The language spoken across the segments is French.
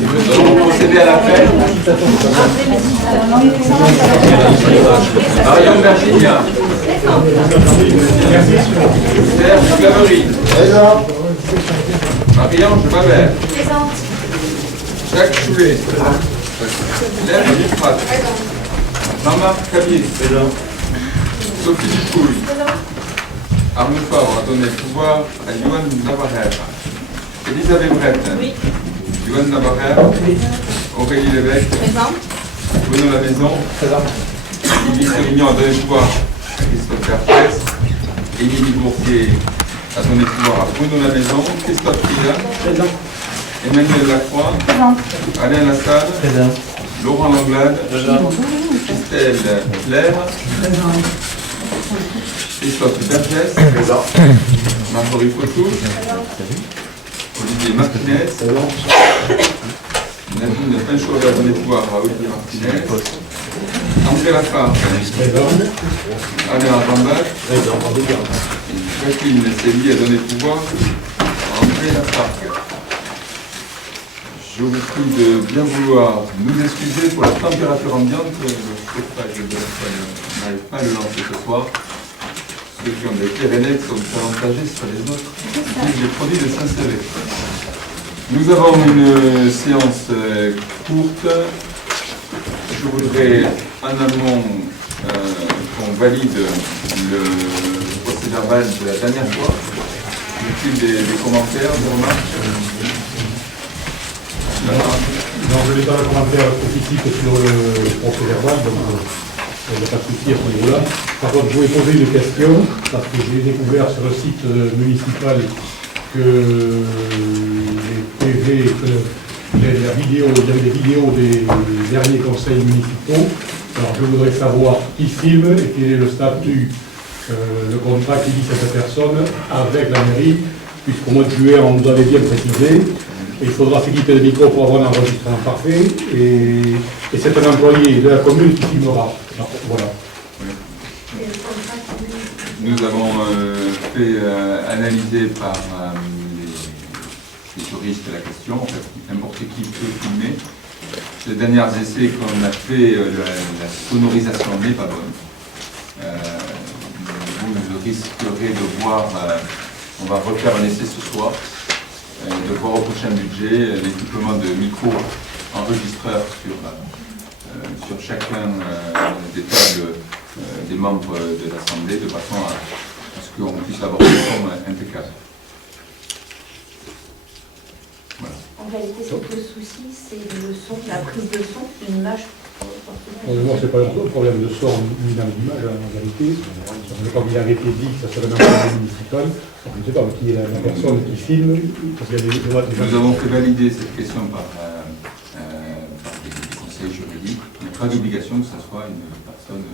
Nous allons procéder à l'appel. Marion Virginia. Serge Claverie. Marie-Ange Babert. Jacques Choulet. Claire Duprat. Jean-Marc Cabier. Sophie Dupouille. Arnaud Fabre a donné le pouvoir à Yoann Navarre. Elisabeth Brett. Oui. Yoann Navarre. Aurélie Lévesque. Présente. Bruno Lamaison. Présent. Sylvie Sérignon a donné le pouvoir à Christophe Berthès. Émilie Bourdier a donné le pouvoir à Bruno Lamaison. Christophe Frida. Présent. Emmanuel Lacroix. Présent. Alain Lassalle. Présent. Laurent Langlade. Présent. Christelle Claire. Présent. Christophe Bergès. Présent. Marjorie Fautou. Olivier Martinez. Nadine Pinchot a donné pouvoir à Olivier Martinez. André Lafarge. Alain Arambach. Jacqueline Célie a donné pouvoir à André Lafarge. Je vous prie de bien vouloir nous excuser pour la température ambiante. Le chauffage de la salle n'arrive pas à le lancer ce soir. Ceux qui ont des Pyrénées sont avantagés sur les autres. J'ai produit de s'insérer. Nous avons une séance courte. Je voudrais en amont qu'on valide le procès verbal de la dernière fois. Y a-t-il des commentaires, des remarques? Non, je n'ai pas de commentaire spécifique sur le procès verbal, donc il n'y a pas de souci à ce niveau-là. Par contre, je voulais poser une question, parce que j'ai découvert sur le site municipal que les TV, il y avait des vidéos des derniers conseils municipaux. Alors je voudrais savoir qui filme et quel est le statut, le contrat qui dit cette personne avec la mairie, puisqu'au mois de juillet, on nous avait bien précisé. Il faudra s'équiper de micro pour avoir un enregistrement parfait, et c'est un employé de la commune qui filmera. Alors, voilà. Nous avons fait analyser par les juristes la question. En fait, n'importe qui peut filmer. Les derniers essais qu'on a fait, la sonorisation n'est pas bonne. Vous risquerez de voir, on va refaire un essai ce soir, de voir au prochain budget l'équipement de micro-enregistreurs sur chacun des tables des membres de l'Assemblée, de façon à ce qu'on puisse avoir une forme impeccable. Voilà. En réalité, le souci, c'est le son, la prise de son, l'image. Moi, ce n'est pas un problème de son ni d'image en réalité. Comme il avait été dit, ça serait un problème municipal. Je ne sais pas qui est la personne qui filme. Parce qu'il y a Nous avons fait valider cette question par des conseils juridiques. Il n'y a pas d'obligation que ce soit une personne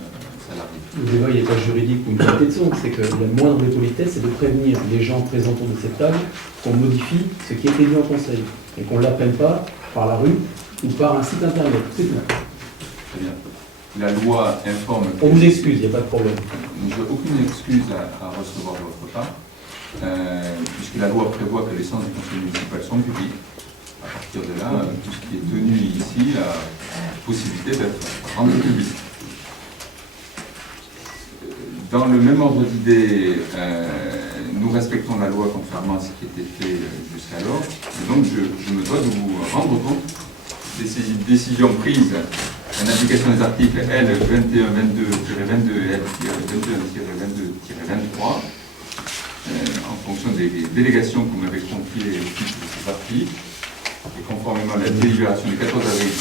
salariée. Le débat n'est pas juridique ou une qualité de son, c'est que la moindre des politesses, c'est de prévenir les gens présents autour de cette table qu'on modifie ce qui a été dit en conseil et qu'on ne l'apprenne pas par la rue ou par un site internet. C'est tout. Très bien. La loi informe... On vous excuse, il n'y a pas de problème. Je n'ai aucune excuse à recevoir de votre part, puisque la loi prévoit que les séances du conseil municipal sont publiques. À partir de là, tout ce qui est tenu ici a la possibilité d'être rendu public. Dans le même ordre d'idée, nous respectons la loi contrairement à ce qui était fait jusqu'alors, et donc je me dois de vous rendre compte des décisions prises en application des articles L 2122-22 et L 21-22-23 en fonction des délégations que vous m'avez confiées au titre de ces articles, et conformément à la délibération du 14 avril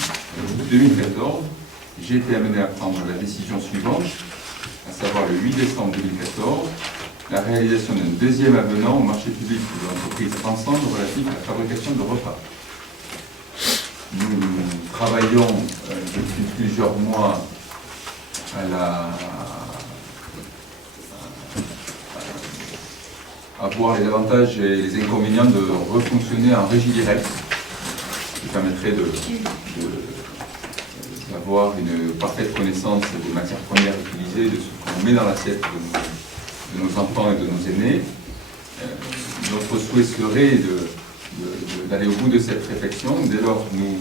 2014, j'ai été amené à prendre la décision suivante, à savoir le 8 décembre 2014, la réalisation d'un deuxième avenant au marché public de l'entreprise Ensemble relatif à la fabrication de repas. Nous travaillons depuis plusieurs mois à voir les avantages et les inconvénients de refonctionner en régie directe, ce qui permettrait d'avoir une parfaite connaissance des matières premières utilisées, de ce qu'on met dans l'assiette de nos enfants et de nos aînés. Notre souhait serait d'aller au bout de cette réflexion. Dès lors, nous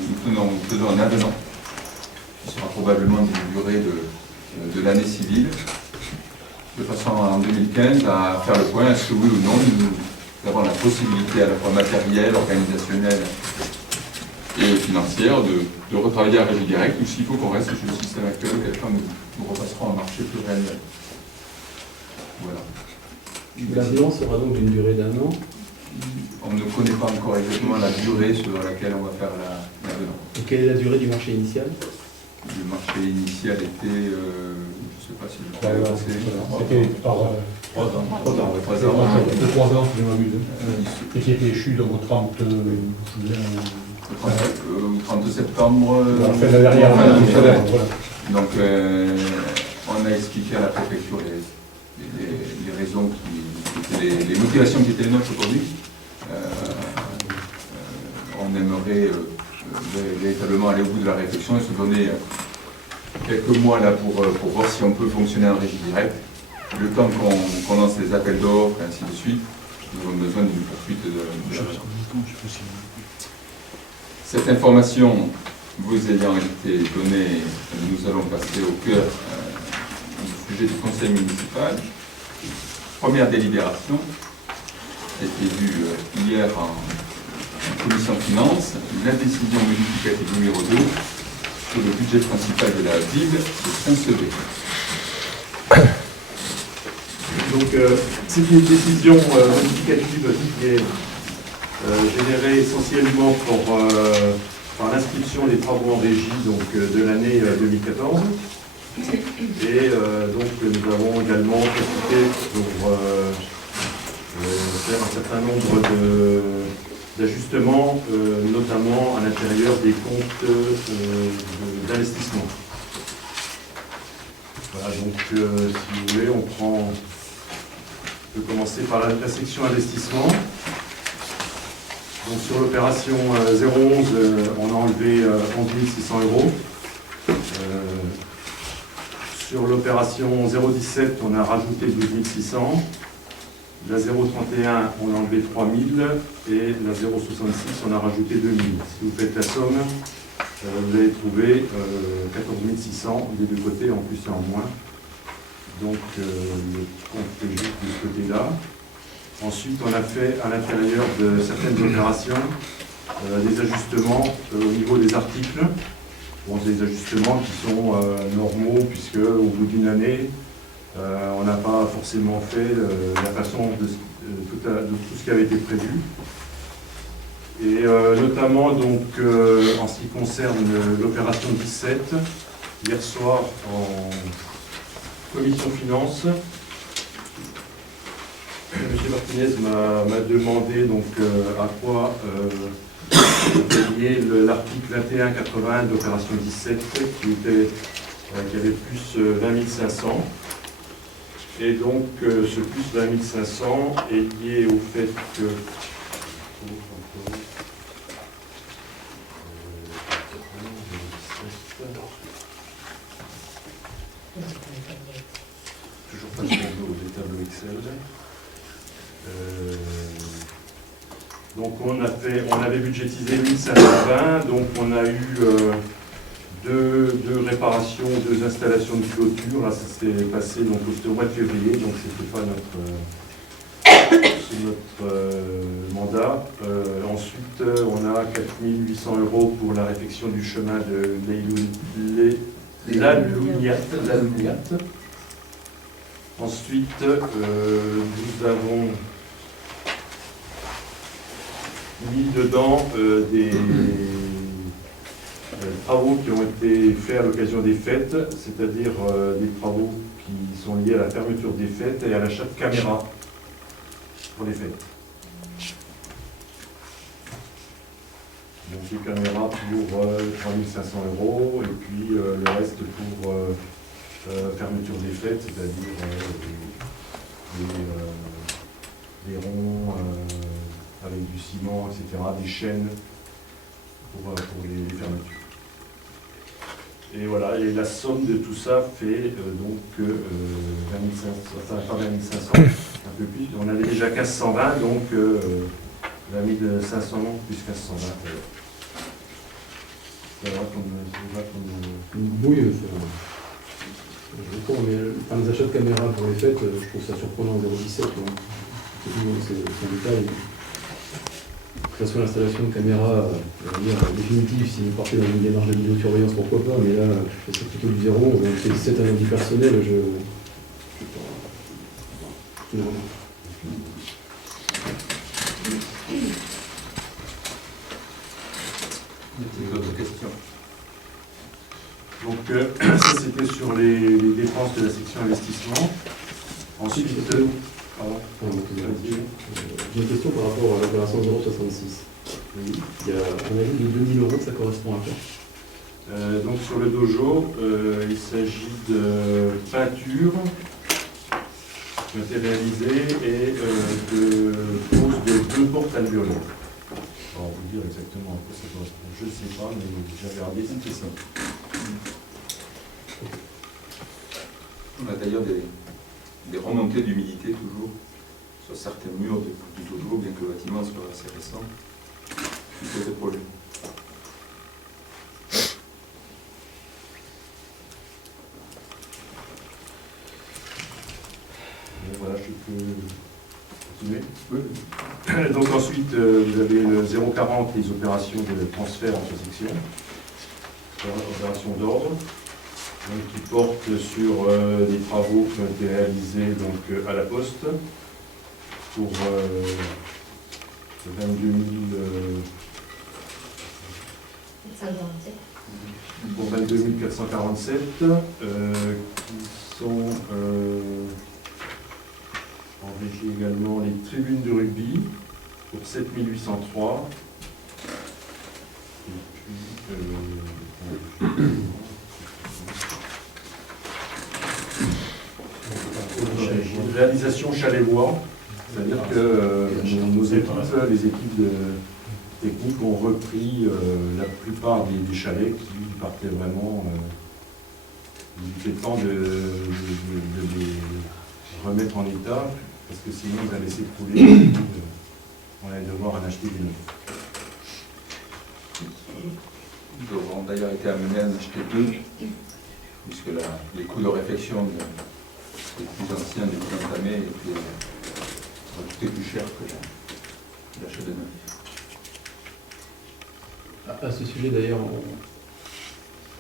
faisons un avenant qui sera probablement d'une durée de l'année civile, de façon en 2015 à faire le point, est-ce que oui ou non nous avons la possibilité à la fois matérielle, organisationnelle et financière de retravailler à régie directe, ou s'il faut qu'on reste sur le système actuel, quelquefois nous repasserons en marché pluriannuel. Voilà. L'avenant sera donc d'une durée d'1 an. On ne connaît pas encore exactement la durée sur laquelle on va faire l'avenant. Et quelle est la durée du marché initial? Le marché initial était, je ne sais pas si je C'était par 3 ans. 3 ans, de 3 ans, si je m'abuse. Et qui était échu donc au 30 juin. Au 30 septembre. La fin de la dernière année, voilà. Donc, on a expliqué à la préfecture les raisons, les motivations qui étaient les nôtres aujourd'hui. On aimerait véritablement aller au bout de la réflexion et se donner quelques mois là pour voir si on peut fonctionner en régie directe. Le temps qu'on lance les appels d'offres et ainsi de suite, nous avons besoin d'une poursuite de la. Cette information vous ayant été donnée, nous allons passer au cœur du sujet du conseil municipal. Première délibération a été vue hier en commission finances, la décision modificative numéro 2 sur le budget principal de la ville de Saint-Sevé. Donc, c'est une décision modificative qui est générée essentiellement par l'inscription des travaux en régie de l'année 2014. Et donc nous avons également profité pour faire un certain nombre d'ajustements, notamment à l'intérieur des comptes d'investissement. Voilà, donc si vous voulez, on peut commencer par la section investissement. Donc sur l'opération 011, on a enlevé 11 600 €. Sur l'opération 017, on a rajouté 12 600. La 031, on a enlevé 3 000. Et la 066, on a rajouté 2 000. Si vous faites la somme, vous allez trouver 14 600 des deux côtés, en plus et en moins. Donc le compte est juste de ce côté-là. Ensuite, on a fait à l'intérieur de certaines opérations des ajustements au niveau des articles. Bon, des ajustements qui sont normaux, puisque au bout d'une année, on n'a pas forcément fait la façon de tout ce qui avait été prévu. Et notamment, donc, en ce qui concerne l'opération 17, hier soir en commission finances, M. Martinez m'a demandé donc, à quoi est lié l'article 2181 de l'opération 17 qui avait plus 20 500. Et donc ce plus 20 500 est lié au fait que toujours pas sur des tableaux Excel. Donc on avait budgétisé 1520, donc on a eu deux réparations, 2 installations de clôture. Là, ça s'est passé donc c'était au mois de février, donc c'était pas notre mandat. Ensuite, on a 4 800 € pour la réfection du chemin de l'Alouniat. Ensuite, nous avons mis dedans des travaux qui ont été faits à l'occasion des fêtes, c'est-à-dire des travaux qui sont liés à la fermeture des fêtes et à l'achat de caméras pour les fêtes. Donc des caméras pour 3 500 € et puis le reste pour fermeture des fêtes, c'est-à-dire des ronds avec du ciment, etc., des chaînes pour les fermetures. Et voilà, et la somme de tout ça fait donc 20 500, enfin pas 20 500, un peu plus. On avait déjà 1520, donc la 1500 plus 1520. Ça va comme... Oui, je crois, mais enfin, les achats de caméras pour les fêtes, je trouve ça surprenant en 0,17. C'est un détail. Que ce soit l'installation de caméras définitive, si vous partez dans une démarche de vidéosurveillance, pourquoi pas, mais là, je fais ça plutôt du zéro. Donc, c'est un avis personnel, non. D'autres questions? Donc, ça c'était sur les dépenses de la section investissement. Ensuite, pardon. J'ai une question par rapport à l'opération 066. Oui. Il y a un avis de 2000 euros, ça correspond à quoi? Donc sur le dojo, il s'agit de peinture matérialisée et de pose de 2 portes alvéolaires. Alors, vous dire exactement à quoi ça correspond, je ne sais pas, mais j'ai regardé, c'était ça. On a d'ailleurs des remontées d'humidité toujours sur certains murs du dojo, bien que le bâtiment soit assez récent. C'est des problèmes. Bon, voilà, je peux continuer. Oui. Donc ensuite, vous avez le 040, les opérations de transfert entre sections. Opération d'ordre. Qui porte sur des travaux qui ont été réalisés donc, à la Poste pour 22 447 qui sont en régie également les tribunes de rugby pour 7 803. Et puis, réalisation chalet-bois, c'est-à-dire que nos équipes, les équipes techniques ont repris la plupart des chalets qui partaient vraiment. Il était temps de les remettre en état, parce que sinon ils allaient s'écrouler, on allait devoir en acheter des neufs. Nous avons d'ailleurs été amenés à en acheter 2, puisque les coûts de réfection des plus anciens, des plus entamés, ont coûté plus cher que l'achat de neuf. À ce sujet d'ailleurs,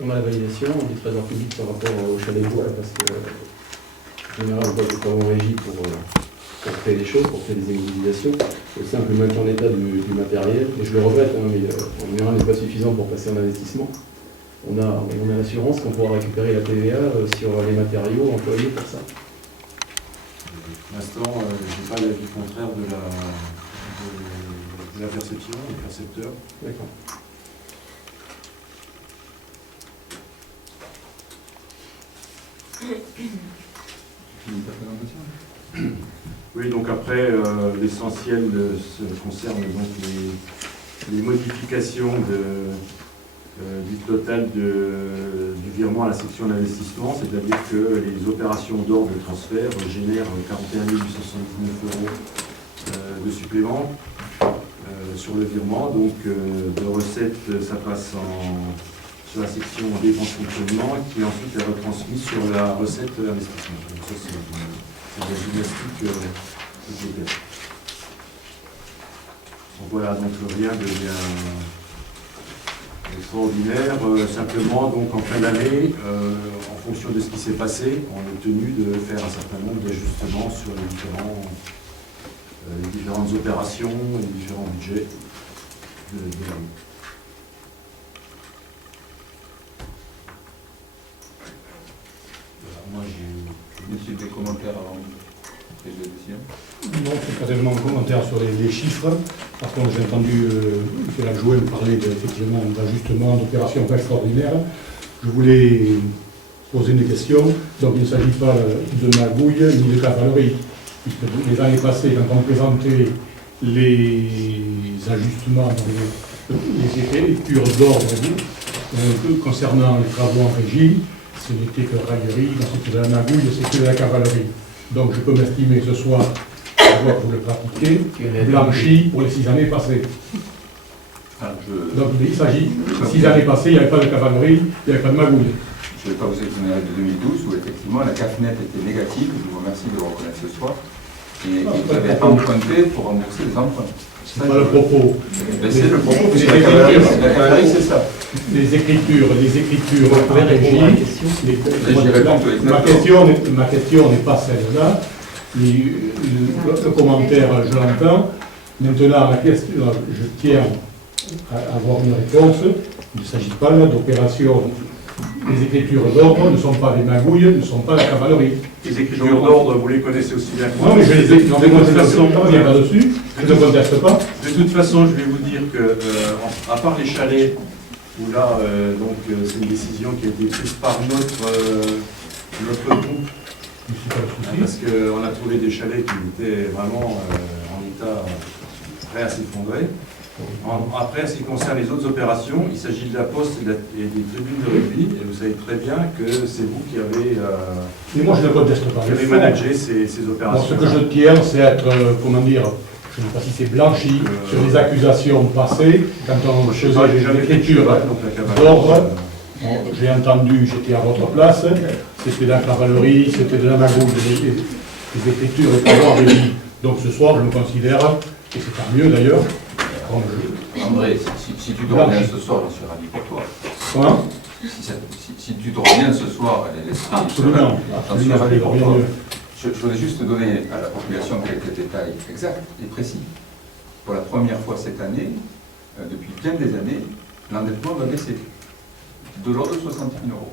on a la validation du Trésor public par rapport au chalet bois, parce que en général on passe des travaux en régie pour créer des choses, pour créer des immobilisations. Le simple maintien en état du matériel, et je le regrette, hein, mais en général n'est pas suffisant pour passer en investissement. On a l'assurance qu'on pourra récupérer la TVA sur les matériaux employés pour ça. Pour l'instant, je n'ai pas l'avis contraire de la perception, des percepteurs. D'accord. Oui, donc après, l'essentiel concerne donc les modifications du total du virement à la section d'investissement, c'est-à-dire que les opérations d'ordre de transfert génèrent 41 879 € de supplément sur le virement. Donc de recettes, ça passe sur la section dépenses fonctionnement qui ensuite est retransmise sur la recette investissement. Donc ça, c'est de la gymnastique budgétaire. Donc voilà, donc rien de bien extraordinaire. Simplement, donc en fin d'année, en fonction de ce qui s'est passé, on est tenu de faire un certain nombre d'ajustements sur les différentes opérations et les différents budgets de l'année. Moi, Monsieur, des commentaires avant la prise de décision? Non, c'est pas tellement un commentaire sur les chiffres. Par contre, j'ai entendu M. Lajoie parler effectivement d'ajustement, d'opérations pas extraordinaires. Je voulais poser une question. Donc, il ne s'agit pas de magouille ni de cavalerie, puisque les années passées, quand on présentait les ajustements, les écritures d'ordre concernant les travaux en régie, ce n'était que la raillerie, quand c'était de la magouille, c'était de la cavalerie. Donc je peux m'estimer que ce soit vois que vous le pratiquez, blanchi pour les 6 années passées. Alors, Donc il s'agit, 6 années passées, il n'y avait pas de cavalerie, il n'y avait pas de magouille. je ne vais pas vous exonérer de 2012, où effectivement la CAFNET était négative, je vous remercie de le reconnaître ce soir, et vous avez emprunté pour rembourser les emprunts. C'est pas le propos. Mais c'est le propos, parce Les que la cavalerie, c'est ça. Les écritures Vous pouvez en répondre à la régie, question. J'y réponds exactement. ma question n'est pas celle-là. Le commentaire, je l'entends. Maintenant, la question, je tiens à avoir une réponse. Il ne s'agit pas là d'opération. Les écritures d'ordre ne sont pas des magouilles, ne sont pas la cavalerie. Les écritures d'ordre, vous les connaissez aussi bien que moi. Non, mais je les ai. Non, mais moi, je ne viens pas dessus. Je ne conteste pas. De toute façon, je vais vous dire que, à part les chalets, où là, c'est une décision qui a été prise par notre groupe, parce qu'on a trouvé des chalets qui étaient vraiment en état prêt à s'effondrer. Après, en ce qui concerne les autres opérations, il s'agit de la poste et des tribunes de rugby, et vous savez très bien que c'est vous qui avez, Mais moi, je ne conteste pas. managé ces Bon, opérations. ce que je tiens, c'est être, comment dire, je ne sais pas si c'est blanchi sur les accusations passées, quand on Je sais pas, j'ai faisait jamais des fait de écritures cheval, donc la cavalerie, d'ordre. Bon, j'ai entendu, j'étais à votre place, c'était de la cavalerie, c'était de la magouille, les écritures étaient en régie. Donc ce soir, je me considère, et c'est pas mieux d'ailleurs, comme André, si tu dors bien ce soir, je suis ravi pour toi. Quoi Si tu dors bien ce soir, l'esprit, Absolument, j'en suis ravi pour bien toi. mieux. Je voudrais juste donner à la population quelques détails exacts et précis. Pour la première fois cette année, depuis bien des années, l'endettement va baisser de l'ordre de 60 000 euros.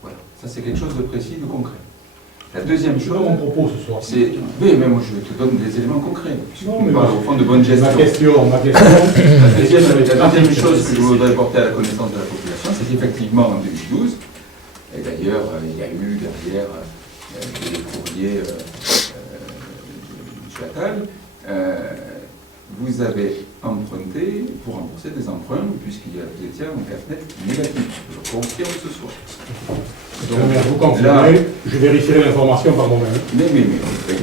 Voilà, ça c'est quelque chose de précis, de concret. La deuxième C'est chose, pas mon propos ce soir. c'est... Oui, mais moi je te donne des éléments concrets, puisqu'on Non, mais parle au fond de bonne gestion. Ma question, La deuxième chose que je voudrais porter à la connaissance de la population, c'est qu'effectivement en 2012, et d'ailleurs il y a eu derrière des courriers de M. Attal, vous avez emprunté pour rembourser des emprunts, puisqu'il y a vous étiez en CAFNET négatif. Je confirme ce soir. Donc, vous confirmez, je vérifierai l'information par moi-même. Mais,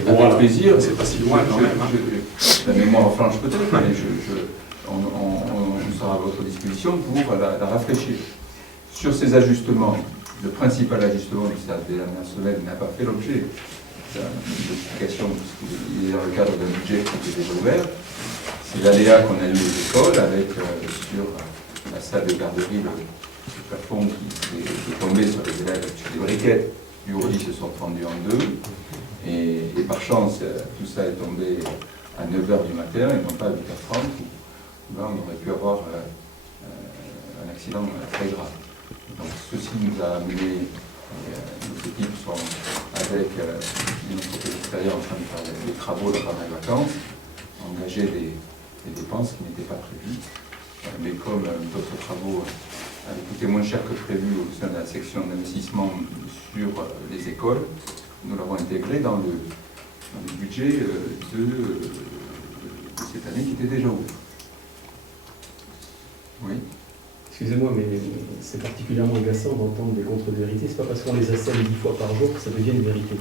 avec plaisir. C'est pas si loin quand même. La mémoire flanche peut-être, mais on sera à votre disposition pour la rafraîchir. Sur ces ajustements, le principal ajustement de cette dernière semaine n'a pas fait l'objet d'une notification, puisqu'il est dans le cadre d'un budget qui était déjà ouvert. C'est l'aléa qu'on a eu aux écoles, avec sur la salle de garderie, le plafond qui est tombé sur les élèves, sur les briquettes du Audi se sont fendues en deux. Et par chance, tout ça est tombé à 9h du matin et non pas à 8h30, où là on aurait pu avoir un accident très grave. Donc ceci nous a amené, nos équipes sont avec une entreprise extérieure en train de faire des travaux pendant les vacances, engager des dépenses qui n'étaient pas prévues. Mais comme d'autres travaux avaient coûté moins cher que prévu au sein de la section d'investissement sur les écoles, nous l'avons intégré dans le budget de cette année qui était déjà ouvert. Oui. Excusez-moi, mais c'est particulièrement agaçant d'entendre des contre-vérités. C'est pas parce qu'on les assène 10 fois par jour que ça devient une vérité.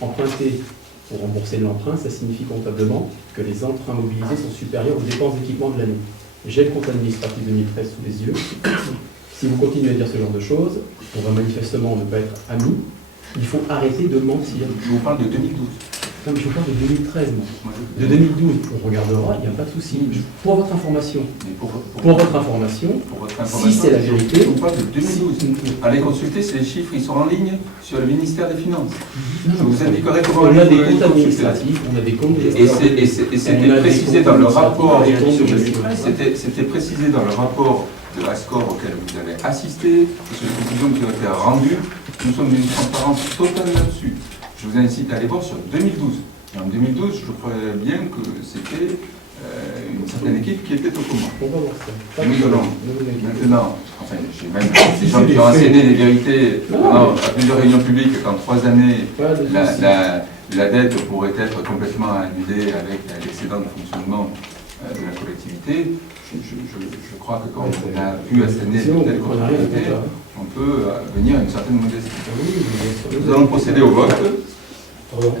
Emprunter pour rembourser l'emprunt, ça signifie comptablement que les emprunts mobilisés sont supérieurs aux dépenses d'équipement de l'année. J'ai le compte administratif 2013 sous les yeux. Si vous continuez à dire ce genre de choses, on va manifestement ne pas être amis. Il faut arrêter de mentir. Je vous parle de 2012. Non, mais je vous parle de 2013, moi. De 2012, on regardera, il n'y a pas de souci. Pour votre information, pour votre information, si c'est la vérité, on parle de 2012. Allez consulter, ces chiffres, ils sont en ligne sur le ministère des Finances. Je vous indiquerai comment on a des vous pouvez comptes consulter. administratifs, on a des comptes Et c'était précisé dans le rapport, c'était précisé dans le rapport de l'ASCOR auquel vous avez assisté, et sur les conclusions qui ont été rendues. Nous sommes d'une transparence totale là-dessus. Je vous incite à aller voir sur 2012. Et en 2012, je croyais bien que c'était une certaine équipe qui était aux commandes. On va voir ça. Maintenant, enfin, j'ai même des gens qui ont asséné des vérités à plusieurs réunions publiques qu'en 3 années, la dette pourrait être complètement annulée avec l'excédent de fonctionnement de la collectivité. Je crois que quand on a pu asséner de telles contrariétés, on peut venir à une certaine modestie. Nous allons procéder au vote. Pardon.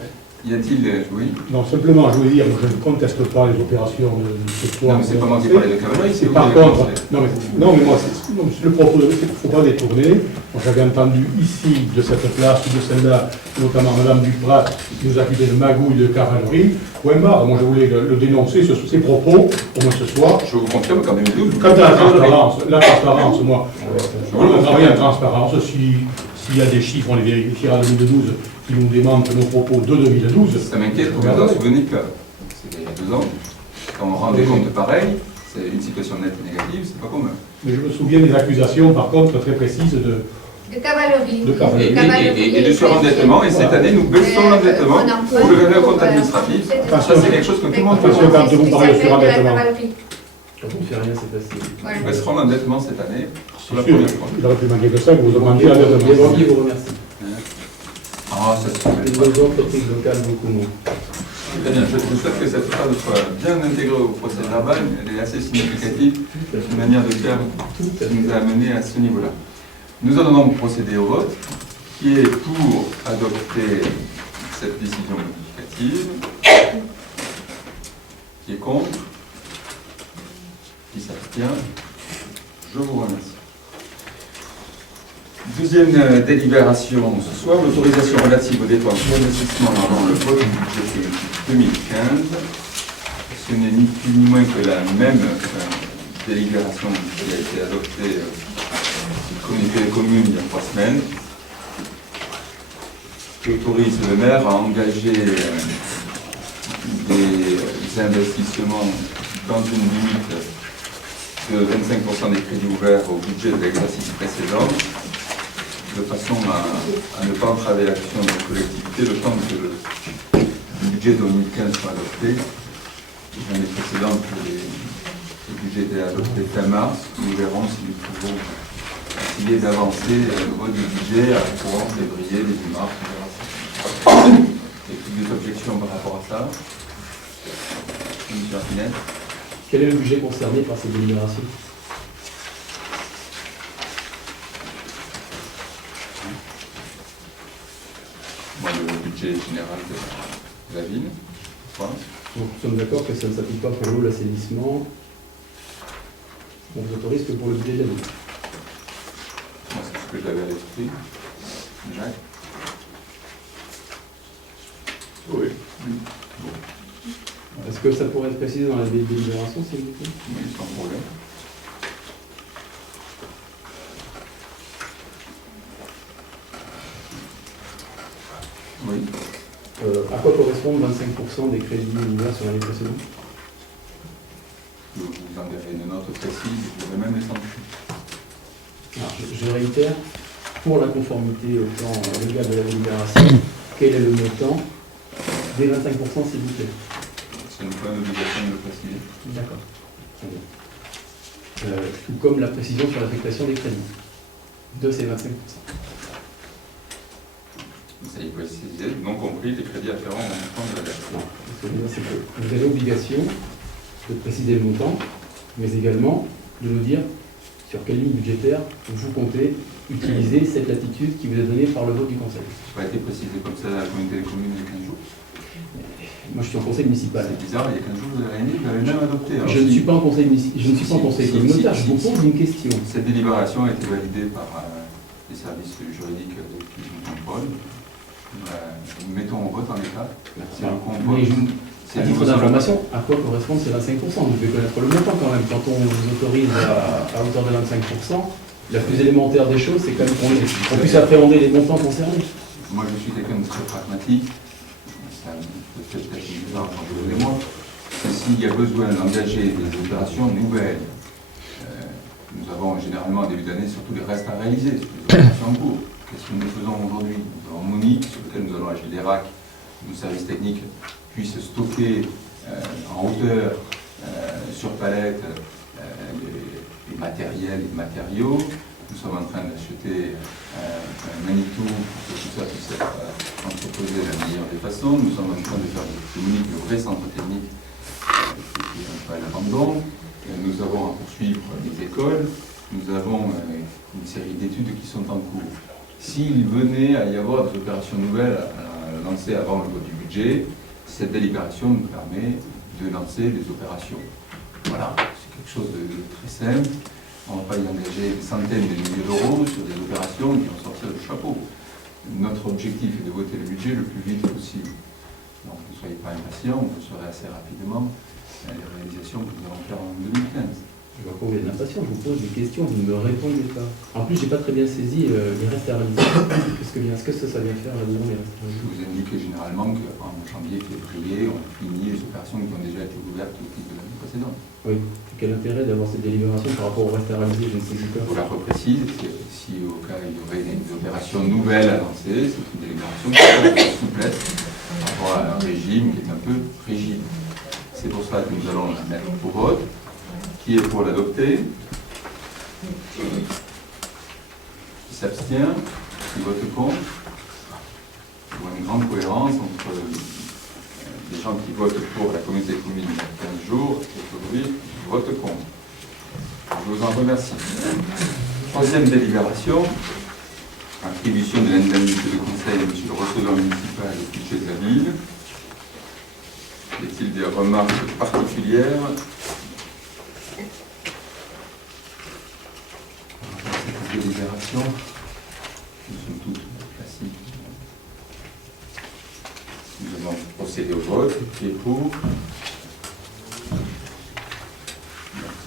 Y a-t-il... oui. Non, simplement, je voulais dire, je ne conteste pas les opérations de ce soir. Non, mais c'est pas moi qui parlais de cavalerie, c'est vous Par qui avez contre, commencé. non, mais moi, le propos, il ne faut pas détourner. Moi, j'avais entendu ici, de cette place ou de celle-là, notamment Mme Duprat, qui nous accusait de magouille de cavalerie. Point barre. Moi, je voulais le dénoncer, ces propos, au moins ce soir. Je vous confirme qu'en 2012... Quant à la transparence, moi, on travaille en transparence. S'il y a des chiffres, on les vérifiera en 2012, qui nous démentent nos propos de 2012. Ça m'inquiète, vous vous en souvenez que c'était il y a 2 ans, quand on rend des comptes pareils, c'est une situation nette et négative, c'est pas commun. Mais je me souviens des accusations, par contre, très précises de cavalerie. De cavalerie. Et de surendettement, et cette année, nous baissons l'endettement pour le compte administratif. Ça, c'est quelque chose que tout le monde peut Attention, quand vous parlez de surendettement. Quand on ne fait rien, c'est facile. Nous baisserons l'endettement cette année pour la C'est sûr, première fois. il aurait pu manquer que ça, que vous demandiez à Les l'endettement. banquiers vous remercient. Ah, ça se Et fait. nos entreprises locales, beaucoup moins. Très bien, je souhaite que cette phrase soit bien intégrée au procès verbal, elle est assez significative, une manière de faire qui nous a amené à ce niveau-là. Nous allons donc procéder au vote, qui est pour adopter cette décision modificative, qui est contre, qui s'abstient. Je vous remercie. Deuxième délibération ce soir, l'autorisation relative aux dépenses d'investissement avant le vote du budget 2015. Ce n'est ni plus ni moins que la même délibération qui a été adoptée au comité des communes il y a 3 semaines, qui autorise le maire à engager des investissements dans une limite de 25% des crédits ouverts au budget de l'exercice précédent, de façon à ne pas entraver l'action de la collectivité le temps que le budget 2015 soit adopté. L'année précédente, le budget était adopté fin mars. Nous verrons si nous pouvons essayer d'avancer le vote du budget à courant février, début mars. On verra ça. Y a-t-il des objections par rapport à ça? Monsieur Martinez? Quel est le budget concerné par cette délibération? Moi, le budget général de la ville. Voilà. Donc, nous sommes d'accord que ça ne s'applique pas pour l'eau, l'assainissement. On vous autorise que pour le budget de la ville. Moi, c'est ce que j'avais à l'esprit. Jacques? Oui. Est-ce que ça pourrait être précisé dans la délibération, s'il vous plaît? Oui, sans problème. Oui. À quoi correspondent 25% des crédits ouverts sur l'année précédente? Vous engagez une note précise, vous pouvez même les sanctions. Alors, je réitère, pour la conformité au plan légal de la délibération, quel est le montant des 25%, s'il vous plaît? C'est une bonne obligation de le préciser. D'accord. Très bien. Tout comme la précision sur l'affectation des crédits de ces 25%. Ça y est précisé, non compris les crédits afférents au montant de la dette. Non, ce que je veux dire, c'est que vous avez l'obligation de préciser le montant, mais également de nous dire sur quelle ligne budgétaire vous comptez utiliser cette latitude qui vous est donnée par le vote du Conseil. Ça n'a pas été précisé comme ça à la communauté des communes il y a 15 jours. Moi, je suis en Conseil municipal. C'est bizarre, il y a 15 jours, vous avez rien dit, vous l'avez même adopté. Alors, Je ne si- suis pas en Conseil municipal, je ne suis pas en Conseil Si, communautaire, si, je vous si, pose si. une question. Cette délibération a été validée par les services juridiques de qui nous contrôlent. Nous mettons au vote en l'état. C'est un contrôle. Mais C'est à une titre motion. d'information, à quoi correspondent ces 25%? Vous devez connaître le montant quand même. Quand on vous autorise à hauteur de 25%, la plus élémentaire des choses, c'est quand même qu'on puisse appréhender les montants concernés. Moi, je suis quelqu'un de très pragmatique. Ça peut peut-être bizarre entre vous et moi. C'est s'il y a besoin d'engager des opérations nouvelles, nous avons généralement en début d'année surtout les restes à réaliser, sur les opérations en cours. Qu'est-ce que nous faisons aujourd'hui? Nous avons Monique, sur lequel nous allons acheter des racks, nos services techniques puissent stocker en hauteur, sur palette, les matériels et les matériaux. Nous sommes en train d'acheter un Manitou pour que tout ça puisse être entreposé de la meilleure des façons. Nous sommes en train de faire de Monique le vrai centre technique qui est un peu à l'abandon. Nous avons à poursuivre les écoles. Nous avons une série d'études qui sont en cours. S'il venait à y avoir des opérations nouvelles à lancer avant le vote du budget, budget, cette délibération nous permet de lancer les opérations. Voilà, c'est quelque chose de très simple. On ne va pas y engager des centaines de milliers d'euros sur des opérations qui vont sortir du chapeau. Notre objectif est de voter le budget le plus vite possible. Donc ne soyez pas impatients, vous saurez assez rapidement les réalisations que nous allons faire en 2015. Je vois pas où il y a de l'impatience, je vous pose des questions, vous ne me répondez pas. En plus, j'ai pas très bien saisi les restes à réaliser. Est-ce que ça vient faire là-dedans, les restes à Je réaliser? vous indique généralement qu'en janvier, février, on finit les opérations qui ont déjà été ouvertes au titre de l'année précédente. Oui. Quel intérêt d'avoir cette délibération par rapport au reste à réaliser? Je ne sais Je pas. vous la reprécise, si au cas il y aurait des opérations nouvelles à lancer, c'est une délibération qui a de souplesse par rapport à un régime qui est un peu rigide. C'est pour ça que nous allons la mettre au vote. Qui est pour l'adopter? Qui s'abstient? Qui vote contre? Je vois une grande cohérence entre les gens qui votent pour la communauté de communes il y a 15 jours et aujourd'hui qui votent contre. Je vous en remercie. Troisième délibération, attribution de l'indemnité de conseil à M. le receveur municipal au budget de la ville. Y a-t-il des remarques particulières? Cette délibération, nous sommes toutes classiques. Nous allons procéder au vote. Qui est pour?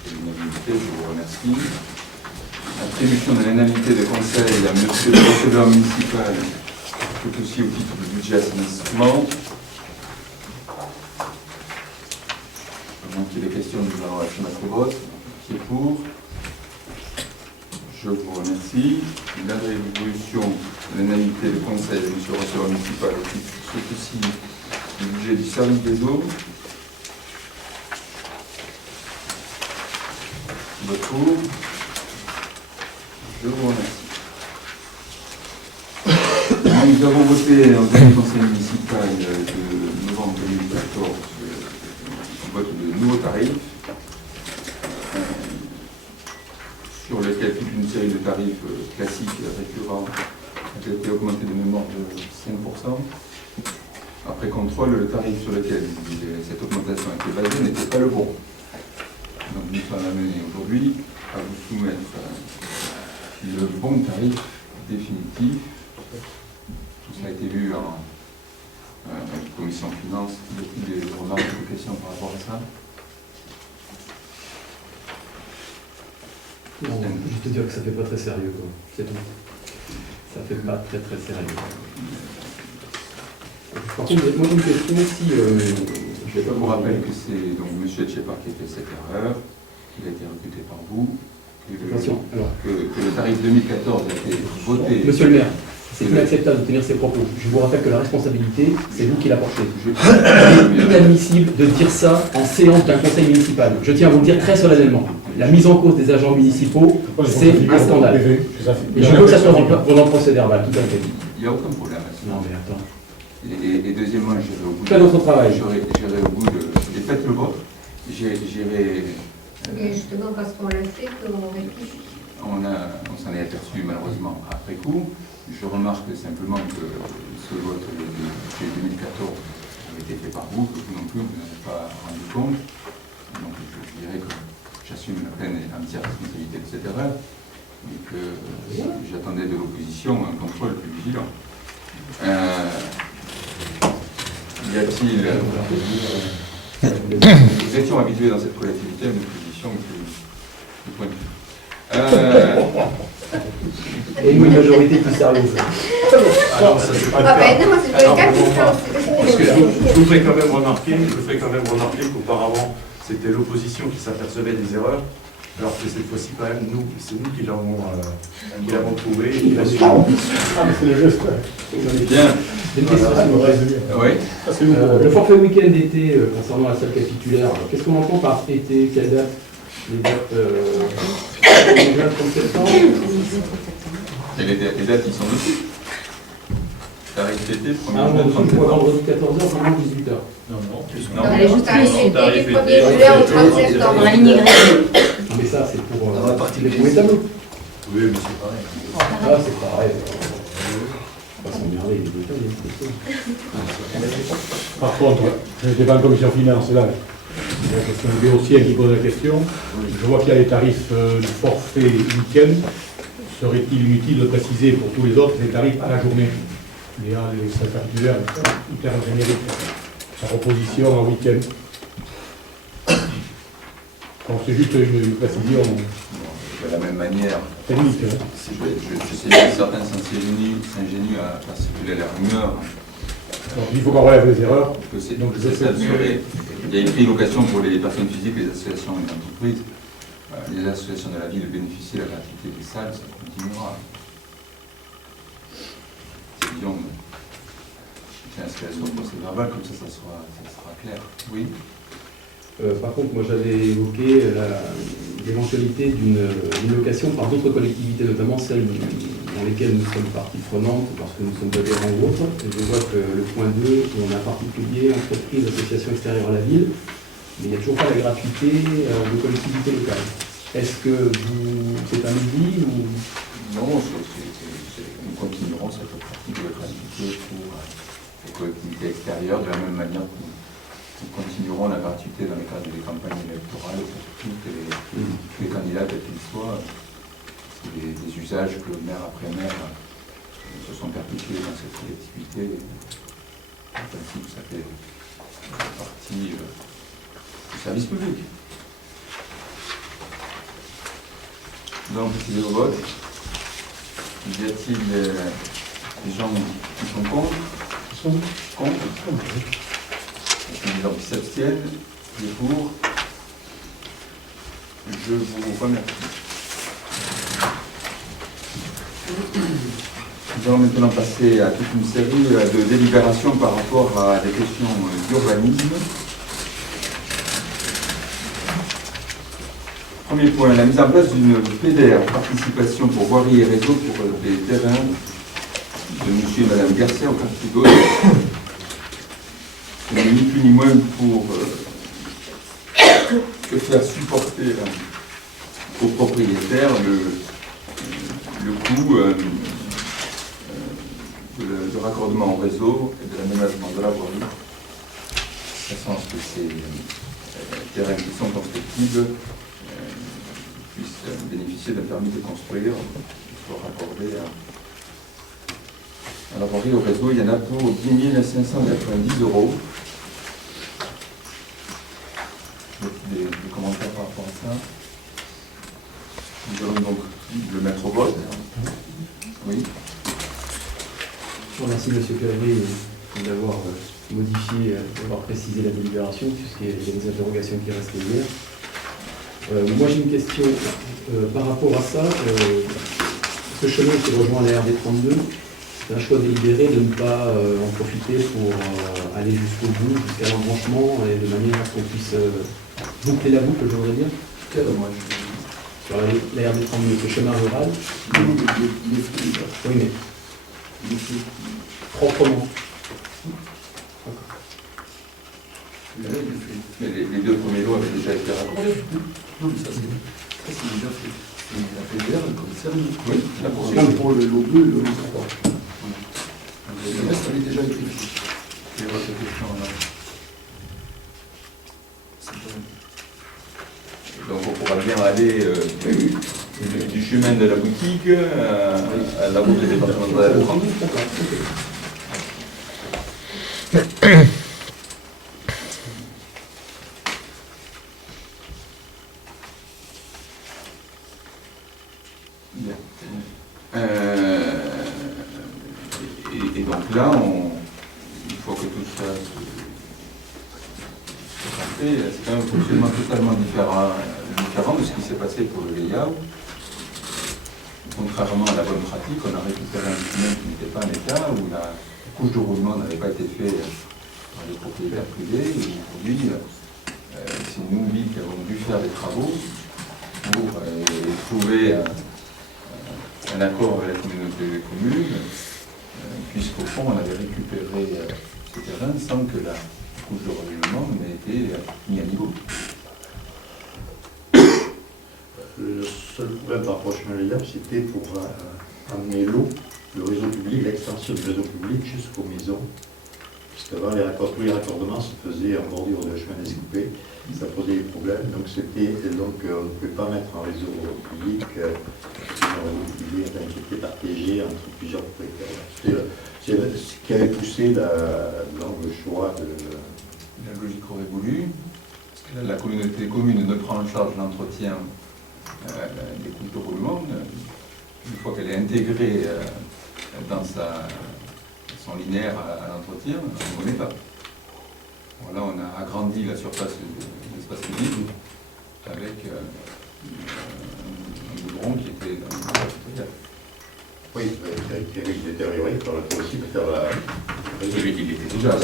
C'est l'unanimité, je vous remercie. Attribution de l'indemnité de conseil à monsieur le receveur municipal, tout aussi au titre du budget assainissement. Donc il est question, nous allons la soumettre au vote. Qui est pour? Je vous remercie. La révolution de l'indemnité de conseil de M. le receveur municipal au titre tout aussi du budget du service des eaux. Vote pour. Je vous remercie. Nous avons voté en dernier conseil municipal de novembre 2014 un vote de nouveaux tarifs sur lesquels toute une série de tarifs classiques récurrents a été augmenté de mémoire de 5%. Après contrôle, le tarif sur lequel cette augmentation a été basée n'était pas le bon. Donc nous sommes amenés aujourd'hui à vous soumettre le bon tarif définitif. Tout ça a été vu en commission finance. Y a-t-il des remarques ou des questions par rapport à ça? Non, juste dire que ça fait pas très sérieux, quoi. C'est tout. Ça fait pas très très sérieux. Par contre, moi j'ai une question si. Je vous rappelle que c'est donc M. Tchepar qui a fait cette erreur, qu'il a été recruté par vous, Attention, alors. que le tarif 2014 a été voté. Monsieur le maire, c'est inacceptable de tenir ces propos. Je vous rappelle que la responsabilité, c'est vous qui la portez. Il est inadmissible de dire ça en séance d'un conseil municipal. Je tiens à vous le dire très solennellement. La mise en cause des agents municipaux, c'est un scandale. Et je veux que ça soit dans le procès verbal, tout à fait. Il n'y a aucun problème. Non mais attends. Et deuxièmement, j'irai au bout Faites votre travail. J'irai au bout de. Et faites le vote. J'irai. Et justement, parce qu'on l'a fait, qu'on rectifie. On s'en est aperçu malheureusement après coup. Je remarque simplement que ce vote de 2014 avait été fait par vous, que vous non plus, vous n'avez pas rendu compte. Donc je dirais que j'assume la pleine et entière responsabilité de cette erreur, et que j'attendais de l'opposition un contrôle plus vigilant. Y a-t-il... Nous étions habitués dans cette collectivité à une opposition plus pointue. Et une majorité plus sérieuse. Alors, ça, c'est pas le Ah cas. ben non, c'est pas le cas, Parce que je vous ferai quand même remarquer qu'auparavant, c'était l'opposition qui s'apercevait des erreurs, alors que cette fois-ci, quand même, c'est nous qui l'avons trouvé. Et qui l'avons c'est le geste. Bien. Une question. Oui. Le forfait week-end d'été concernant la salle capitulaire, qu'est-ce qu'on entend par été? Quelle date? Les dates 30 septembre. Et les dates, ils sont dessus. Tarif d'été, 1er Ah, juin, on 30 pour septembre. vendredi 14h, vendredi 18h. Non. On est juste arrivé dès le 1er juillet au 30 septembre. Dans la ligne Y. Non, mais ça, c'est pour Dans la partie les grise. premiers tableaux. Oui, mais c'est pareil. Ah, c'est pareil. De toute façon, bien. énervé, les détails, c'est ça. Par contre, je n'étais pas en commission finance là. La question du Béotien qui pose la question. Je vois qu'il y a les tarifs du forfait week-end. Serait-il inutile de préciser pour tous les autres les tarifs à la journée? Les extracurriculaires, hyper générique. Sa proposition en week-end. Donc c'est juste une précision De la même manière, technique. Hein. je sais que certains s'ingénuent à faire circuler la rumeur Donc il faut qu'on relève les erreurs. que c'est Donc, ça serait. Il y a écrit location pour les personnes physiques, les associations et les entreprises. Les associations de la ville bénéficient de la gratuité des salles, ça continuera. C'est bien. Je tiens à ce qu'elle soit procès verbal, comme ça sera clair. Oui. Par contre, moi j'avais évoqué l'éventualité d'une location par d'autres collectivités, notamment celles dans lesquelles nous sommes partie prenante parce que nous sommes adhérents ou autres. Et je vois que le point 2, on a en particulier entreprise, association extérieure à la ville, mais il n'y a toujours pas la gratuité de collectivités locales. Est-ce que c'est un oubli ou... Non, nous continuerons cette pratique de gratuité pour les collectivités extérieures de la même manière que nous continuerons la gratuité dans le cadre des campagnes électorales pour tous les candidats quels qu'ils soient. C'est des usages que maire après maire se sont perpétués dans cette collectivité. En principe, ça fait partie du service public. Donc, c'est au vote. Y a-t-il des gens qui sont contre? Contre. Donc, qui s'abstiennent, qui est pour. Je vous remercie. Nous allons maintenant passer à toute une série de délibérations par rapport à des questions d'urbanisme. Premier point, la mise en place d'une PDR, participation pour voirie et réseau pour des terrains de monsieur et madame Garcia au quartier gauche. Ce n'est ni plus ni moins pour que faire supporter aux propriétaires le coût de raccordement au réseau et de l'aménagement de la voirie, de façon à ce que ces terrains qui sont constructibles puissent bénéficier d'un permis de construire, soit raccordés à la voirie au réseau. Il y en a pour 10 590 €. Des commentaires par rapport à ça. Nous allons donc le mettre au vote. Oui. Je vous remercie, M. Perrier, d'avoir modifié, d'avoir précisé la délibération, puisqu'il y a des interrogations qui restaient hier. Moi, j'ai une question par rapport à ça. Ce chemin qui rejoint la RD 32, c'est un choix délibéré de ne pas en profiter pour aller jusqu'au bout, jusqu'à l'embranchement, et de manière à ce qu'on puisse boucler la boucle, je voudrais dire. Sur la RD 32, ce chemin rural. Oui, mais proprement. Mais les deux premiers lots avaient déjà été raccordés. Non, mais ça c'est déjà fait. La PDR, comme service. Oui, la poursuite. Non, pour le lot 2 et le lot 3. Le reste avait déjà été fait. C'est votre question là. Donc on pourra bien aller du chemin de la boutique à la route départementale. Bien. Et donc là, il faut que tout ça soit fait. C'est quand même un fonctionnement totalement différent de ce qui s'est passé pour le layout. Contrairement à la bonne pratique, on a récupéré un document qui n'était pas en état, où la couche de roulement n'avait pas été faite par les propriétaires privés. Et aujourd'hui, c'est nous, ville, qui avons dû faire des travaux pour trouver un accord avec la communauté des communes, puisqu'au fond, on avait récupéré ce terrain sans que la couche de roulement n'ait été mise à niveau. Le seul problème par rapport au chemin layout, c'était pour amener l'eau le réseau public, l'extension du réseau public jusqu'aux maisons. Puisqu'avant, tous les raccordements se faisaient en bordure de chemin découpé. Ça posait des problèmes. Donc, on ne pouvait pas mettre un réseau public, qui était partagé entre plusieurs propriétaires. C'est ce qui avait poussé le choix de... La logique aurait voulu, parce que là, la communauté des communes ne prend en charge l'entretien des couches de roulement. Une fois qu'elle est intégrée dans son linéaire à l'entretien, on ne connaît pas. Bon, là, on a agrandi la surface de l'espace public avec un goudron qui était dans le... Oui, qui avait détérioré, il faut aussi faire la... Celui qui était déjà... Je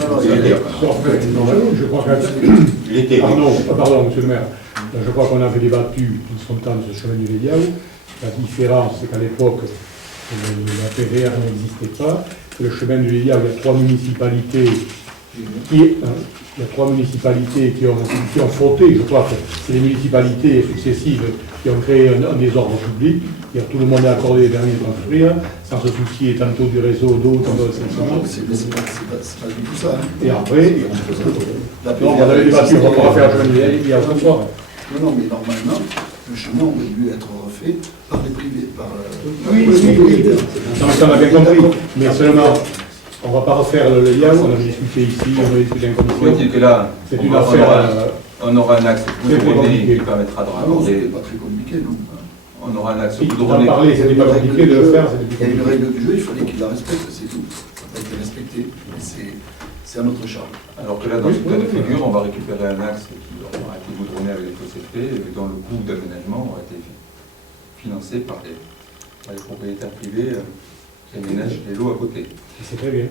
crois Il était... Pardon, monsieur le maire. Je crois qu'on avait débattu tout son temps de ce chemin du Lédiaou. La différence, c'est qu'à l'époque, la PVR n'existait pas. Que le chemin du Lédiaou, il y a trois municipalités qui ont fauté. Je crois que c'est les municipalités successives qui ont créé un désordre public. Tout le monde a accordé les permis de construire, sans se soucier tantôt du réseau d'eau, tantôt de l'assainissement. C'est pas du tout ça. Hein. Et après, La on avait débattu, on va pas refaire le chemin du Lédiaou, il y a aucun soir. Non, mais normalement, le chemin aurait dû être refait par les privés, par Oui. Non, mais ça on a bien compris. Mais seulement, on ne va pas refaire le lien, on a discuté ici, on a discuté en Faut commission. dire que là, C'est une affaire. on aura un axe goudronné qui permettra de Ah non, raccorder. c'est pas très compliqué, non. On aura un axe Si tu en goudronné. parlais, c'était pas compliqué de le faire, c'était Il y a une plus compliqué. règle du jeu, il fallait qu'il la respecte, c'est tout. Ça n'a pas été respecté, mais c'est à notre charge. Alors que là, dans ce cas de figure, on va récupérer un axe qui aura été goudronné avec des fosses épais, dont le coût d'aménagement aura été financé par les propriétaires privés qui aménagent les lots à côté. C'est très bien.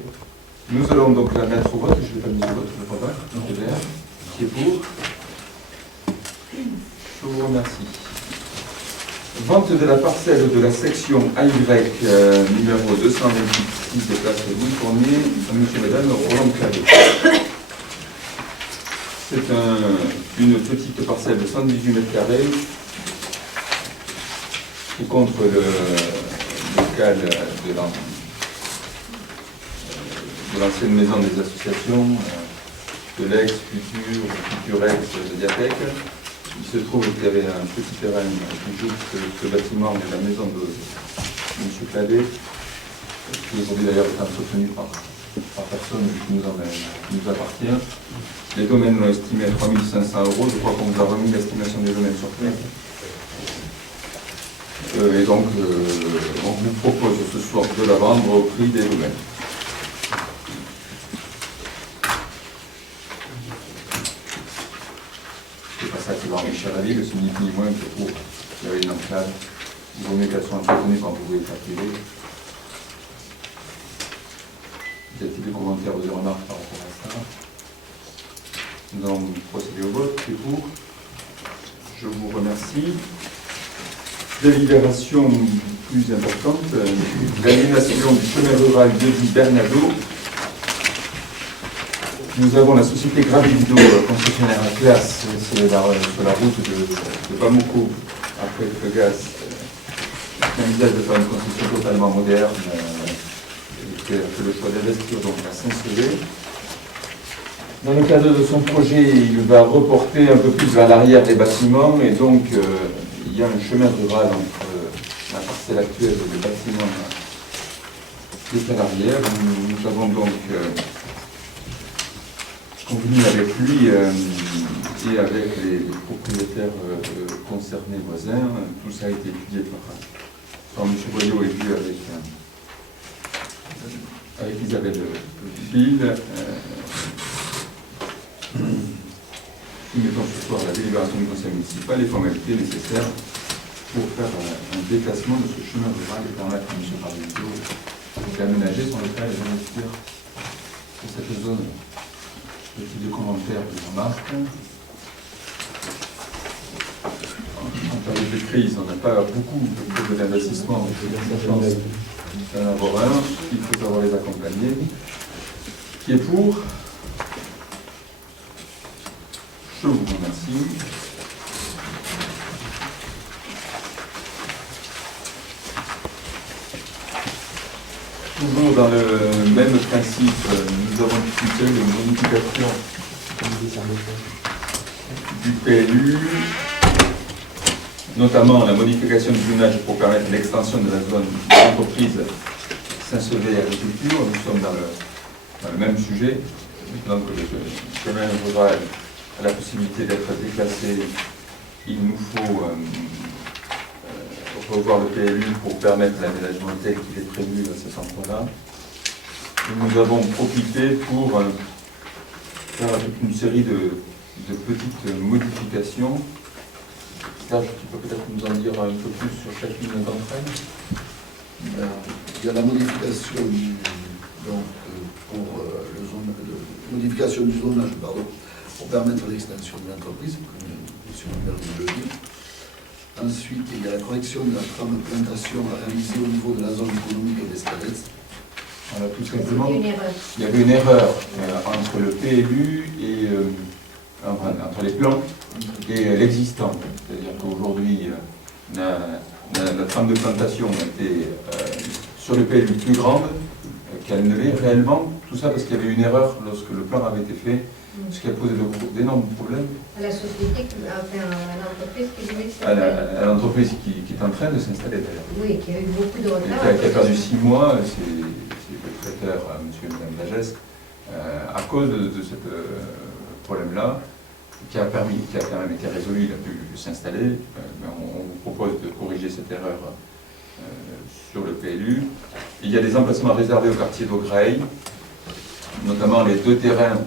Nous allons donc la mettre au vote. Je ne l'ai pas mis au vote, le vote. Qui est pour? Je vous remercie. Vente de la parcelle de la section AY numéro 228 des places Louis Fournier à M. et Madame Roland Clavé. C'est une petite parcelle de 118 mètres carrés qui contre le local de l'ancienne maison des associations, de l'ex, futur ex de Diatec. Il se trouve qu'il y avait un petit terrain qui joue ce bâtiment de la maison de M. Clavé, qui aujourd'hui d'ailleurs est entretenu par personne qui nous appartient. Les domaines l'ont estimé à 3 500 €. Je crois qu'on vous a remis l'estimation des domaines sur place. Et donc, on vous propose ce soir de la vendre au prix des domaines. C'est pas ça qui va enrichir la ville, c'est ni plus ni moins que pour il y avait une enclave. Il vaut mieux qu'elle soit entretenue quand vous voulez faire privé. Y a-t-il des commentaires ou des remarques par rapport à ça? Nous allons procéder au vote. C'est pour. Je vous remercie. Délibération plus importante, l'animation du chemin rural de Bernado. Nous avons la société Gravido, concessionnaire à classe, c'est sur la route de Bamako, après le gaz, qui envisage de faire une construction totalement moderne, et qui a fait le choix d'investir donc à Saint-Sevé. Dans le cadre de son projet, il va reporter un peu plus vers l'arrière des bâtiments, et donc il y a un chemin rural entre la parcelle actuelle et le bâtiment qui est à l'arrière. Nous avons donc convenu avec lui et avec les propriétaires concernés voisins. Tout ça a été étudié par M. Boyot et puis avec Isabelle Fil. Nous mettons ce soir la délibération du conseil municipal, les formalités nécessaires pour faire un déplacement de ce chemin rural et permettre à M. Gravido d'aménager son local et d'investir sur cette zone. Petit de commentaires, de remarques. En période de crise, on n'a pas beaucoup d'investissements, il faut en avoir un, il faut savoir les accompagner. Qui est pour? Je vous remercie. dans le même principe, nous avons discuté de modification du PLU, notamment la modification du zonage pour permettre l'extension de la zone d'entreprise Saint-Sevé Agriculture. Nous sommes dans le même sujet. Donc le chemin rural a la possibilité d'être déclassé. Il nous faut revoir le PLU pour permettre l'aménagement tel qu'il est prévu à cet endroit-là. Nous avons profité pour faire une série de petites modifications. Serge, tu peux peut-être nous en dire un peu plus sur chacune d'entre elles? Il y a la modification modification du zonage, pour permettre l'extension de l'entreprise, comme M. le maire le dit. Ensuite, il y a la correction de la trame de plantation à réaliser au niveau de la zone économique d'Escalès. Voilà, tout simplement, C'était une erreur. il y avait une erreur entre le PLU et entre les plans et l'existant. C'est-à-dire qu'aujourd'hui, la trame de plantation était sur le PLU plus grande qu'elle ne l'est réellement. Tout ça parce qu'il y avait une erreur lorsque le plan avait été fait, ce qui a posé d'énormes problèmes À la société, à l'entreprise qui devait s'installer. à l'entreprise qui est en train de s'installer d'ailleurs. Oui, qui a eu beaucoup de Qui retard. a perdu 6 mois, c'est le traiteur, M. et Mme Dagès, à cause de ce problème-là, qui a quand même été résolu, il a pu s'installer. On vous propose de corriger cette erreur sur le PLU. Il y a des emplacements réservés au quartier d'Augreil, notamment les 2 terrains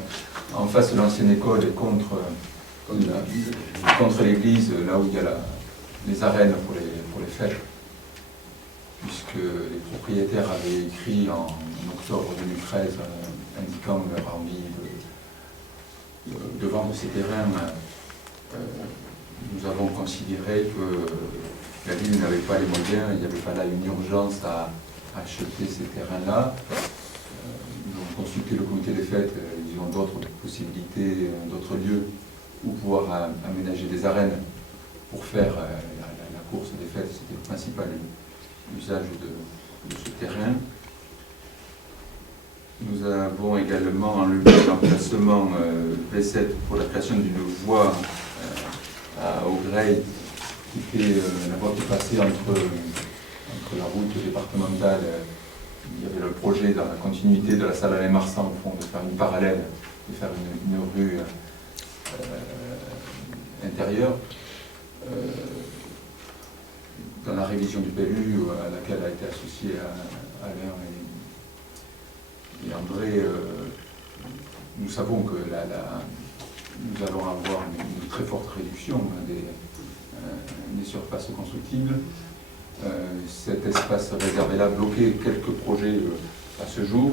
en face de l'ancienne école et contre l'église, là où il y a les arènes pour les fêtes, puisque les propriétaires avaient écrit en octobre 2013 indiquant leur envie de vendre ces terrains. Nous avons considéré que la ville n'avait pas les moyens, il n'y avait pas là une urgence à acheter ces terrains-là. Nous avons consulté le comité des fêtes, ils ont d'autres possibilités, d'autres lieux où pouvoir aménager des arènes pour faire la course des fêtes. C'était le principal usage de ce terrain. Nous avons également enlevé l'emplacement P7 pour la création d'une voie à Augreil, qui fait la voie qui est passée entre la route départementale. Il y avait le projet dans la continuité de la salle Alain Marsan, au fond, de faire une parallèle, de faire une rue intérieure. Dans la révision du PLU, à laquelle a été associé Alain et André, nous savons que nous allons avoir une très forte réduction des surfaces constructibles. Cet espace réservé-là bloqué quelques projets à ce jour,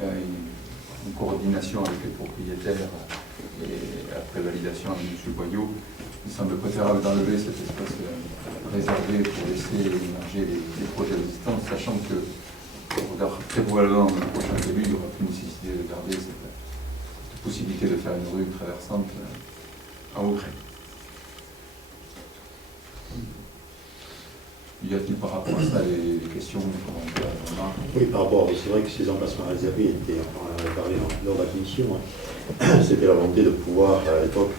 en coordination avec les propriétaires et après validation avec M. Boyau, il semble préférable d'enlever cet espace réservé pour laisser émerger les projets existants, sachant que très probablement dans le prochain début, il n'y aura plus nécessité de garder cette possibilité de faire une rue traversante en Augreil. Y a-t-il par rapport à ça des questions, des commentaires, des remarques? Oui, par rapport, c'est vrai que ces emplacements réservés étaient, on en avait parlé lors de la commission, c'était la volonté de pouvoir, à l'époque,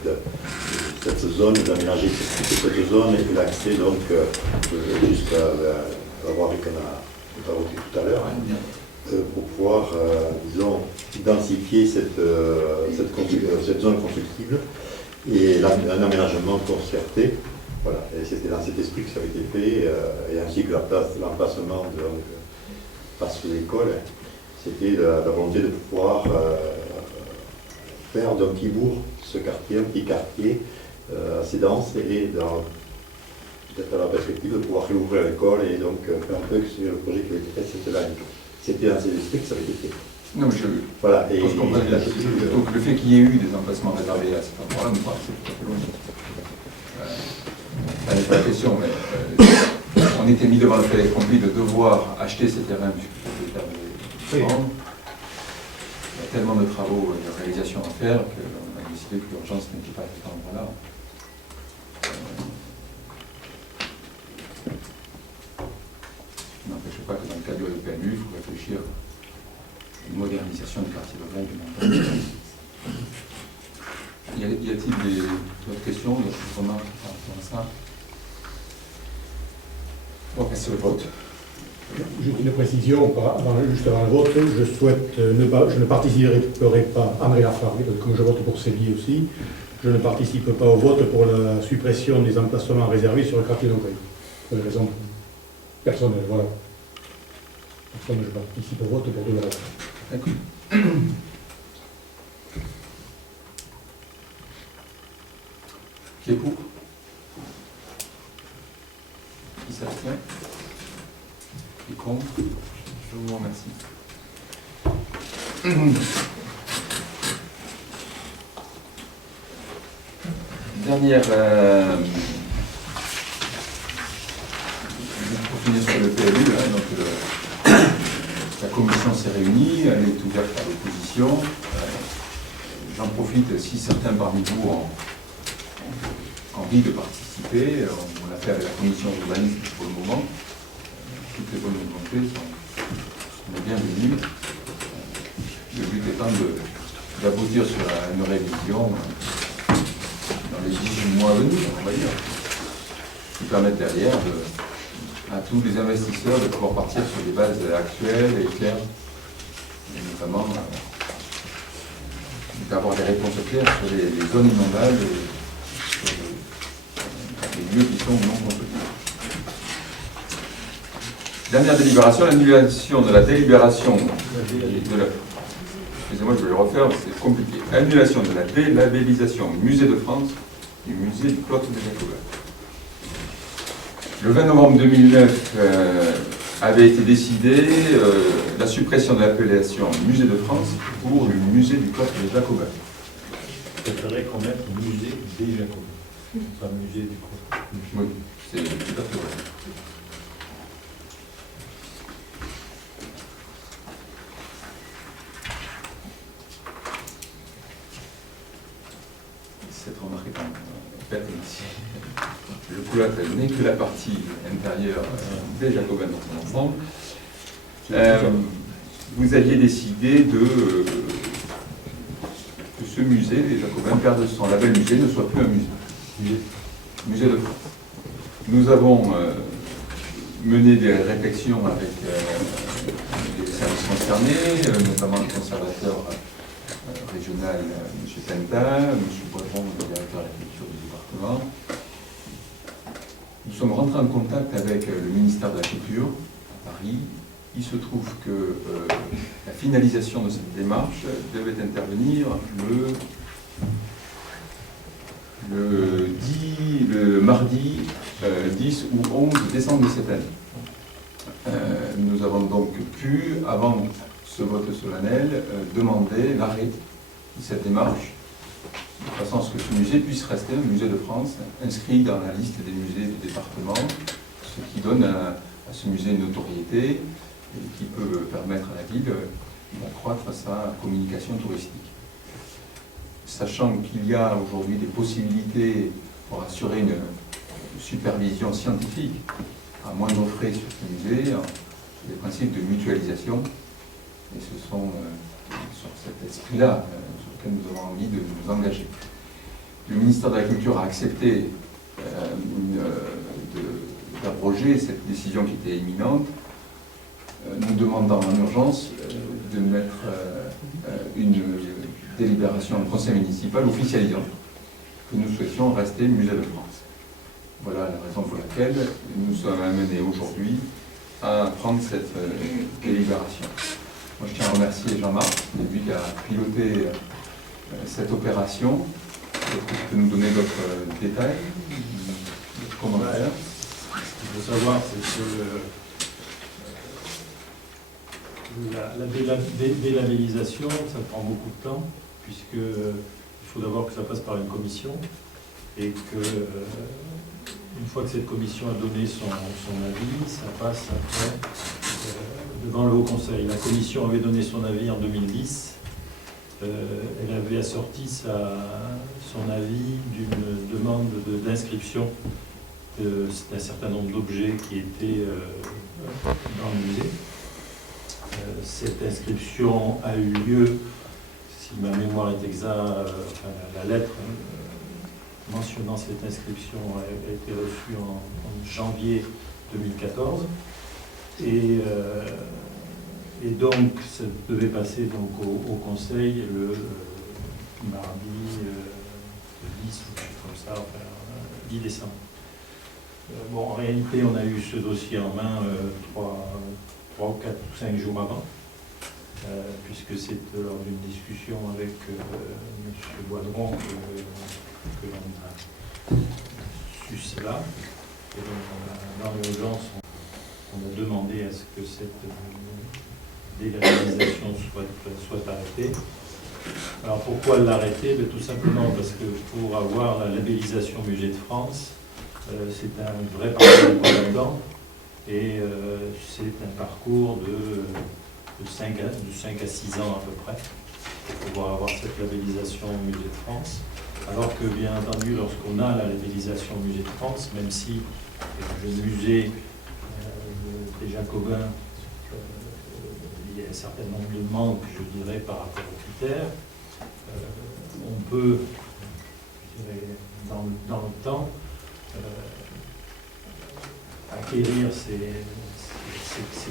cette zone, d'aménager cette zone et l'accès donc jusqu'à la voirie qu'on a évoquée tout à l'heure, pour pouvoir, disons, densifier cette zone constructible et un aménagement concerté. Voilà, et c'était dans cet esprit que ça avait été fait, et ainsi que l'emplacement face de l'école, c'était la volonté de pouvoir faire d'un petit bourg ce quartier, un petit quartier assez dense, et peut-être à la perspective de pouvoir réouvrir l'école et donc faire un peu le projet qui avait été fait, c'était dans cet esprit que ça avait été fait. Non, mais voilà, et pense qu'on donc le fait qu'il y ait eu des emplacements réservés à cet endroit-là nous paraissait tout à fait logique. Ça n'est pas la question, mais on était mis devant le fait accompli de devoir acheter ces terrains puisque il y a tellement de travaux et de réalisations à faire qu'on a décidé que l'urgence n'était pas à cet endroit-là. N'empêche pas que dans le cadre du PMU, il faut réfléchir une modernisation du quartier urbain du Montagne. Y a-t-il d'autres questions, d'autres remarques par rapport à ça? On va passer au vote. Juste une précision, juste avant le vote, je ne participerai pas, André Lafargue, comme je vote pour Séville aussi, je ne participe pas au vote pour la suppression des emplacements réservés sur le quartier d'Aubray. Pour des raisons personnelles, voilà. Personne, je participe au vote pour 2 raisons. D'accord. Qui est pour? Qui s'abstient? Qui est contre? Je vous remercie. Dernière. Pour finir sur le PLU, donc la commission s'est réunie, elle est ouverte à l'opposition. J'en profite si certains parmi vous ont envie de participer. On l'a fait avec la commission urbanisme pour le moment. Toutes les bonnes volontés sont bienvenues. Le but étant d'aboutir sur une révision dans les 18 mois à venir, on va dire, qui permettent derrière à tous les investisseurs de pouvoir partir sur des bases actuelles et claires, et notamment d'avoir des réponses claires sur les zones inondables et sur les lieux qui sont non constructibles. Dernière délibération, l'annulation de la délibération de la... Excusez-moi, je vais le refaire, c'est compliqué. Annulation de la délabellisation Musée de France du musée du cloître des Jacobins. Le 20 novembre 2009 avait été décidé la suppression de l'appellation Musée de France pour le musée du cloître des Jacobins. Je préférerais qu'on mette musée des Jacobins, pas musée du cloître. Oui, c'est tout à fait vrai. Cette remarque est en fait ici. Le cloître n'est que la partie intérieure des Jacobins dans son ensemble. Vous aviez décidé que ce musée des Jacobins perde son label musée, ne soit plus un musée. Musée de France. Nous avons mené des réflexions avec les services concernés, notamment le conservateur régional, M. Penta, M. Poitron, le directeur de la culture du département. Nous sommes rentrés en contact avec le ministère de la Culture à Paris. Il se trouve que la finalisation de cette démarche devait intervenir le mardi 10 ou 11 décembre de cette année. Nous avons donc pu, avant ce vote solennel, demander l'arrêt de cette démarche, de façon à ce que ce musée puisse rester un musée de France, inscrit dans la liste des musées du département, ce qui donne à ce musée une notoriété et qui peut permettre à la ville d'accroître sa communication touristique. Sachant qu'il y a aujourd'hui des possibilités pour assurer une supervision scientifique à moindre frais sur ce musée, des principes de mutualisation, et ce sont sur cet esprit-là sur lequel nous avons envie de nous engager. Le ministère de la Culture a accepté d'abroger cette décision qui était imminente, nous demandant en urgence de mettre une délibération en conseil municipal officialisant que nous souhaitions rester musée de France. Voilà la raison pour laquelle nous sommes amenés aujourd'hui à prendre cette délibération. Moi, je tiens à remercier Jean-Marc, lui qui a piloté cette opération. Tu peux nous donner d'autres détails, d'autres commentaires? Ce qu'il faut savoir, c'est que la délabellisation, ça prend beaucoup de temps, puisqu'il faut d'abord que ça passe par une commission, et que une fois que cette commission a donné son avis, ça passe après devant le Haut Conseil. La commission avait donné son avis en 2010. Elle avait assorti son avis d'une demande d'inscription d'un certain nombre d'objets qui étaient dans le musée. Cette inscription a eu lieu, si ma mémoire est exacte, enfin, la lettre mentionnant cette inscription a été reçue en janvier 2014. Et donc, ça devait passer donc, au Conseil le mardi 10 ou quelque chose comme ça, enfin, 10 décembre. Bon, en réalité, on a eu ce dossier en main 3 ou 4 ou 5 jours avant, puisque c'est lors d'une discussion avec M. Boidron que l'on a su cela. Et donc, dans l'urgence, on a demandé à ce que cette délabellisation soit arrêtée. Alors pourquoi l'arrêter? Tout simplement parce que pour avoir la labellisation Musée de France, c'est un vrai parcours combattant et c'est un parcours de 5 à 6 ans à peu près pour pouvoir avoir cette labellisation Musée de France. Alors que bien entendu, lorsqu'on a la labellisation Musée de France, même si le musée des Jacobins, il y a un certain nombre de manques, je dirais, par rapport aux critères, on peut, je dirais, dans le temps, acquérir ces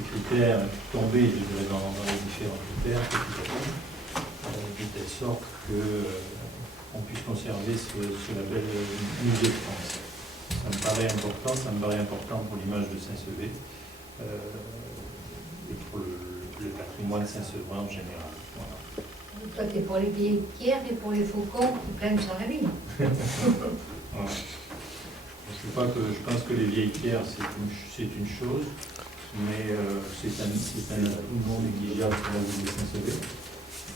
critères, tomber, je dirais, dans les différents critères petit à petit, de telle sorte qu'on puisse conserver ce label Musée de France. Ça me paraît important pour l'image de Saint-Sevé et pour le patrimoine saint-sevroin en général. Voilà. Toi, t'es pour les vieilles pierres et pour les faucons qui planent sur la ville. Voilà. Je pense que les vieilles pierres, c'est une chose, mais c'est un atout non négligeable pour la ville de Saint-Sevé.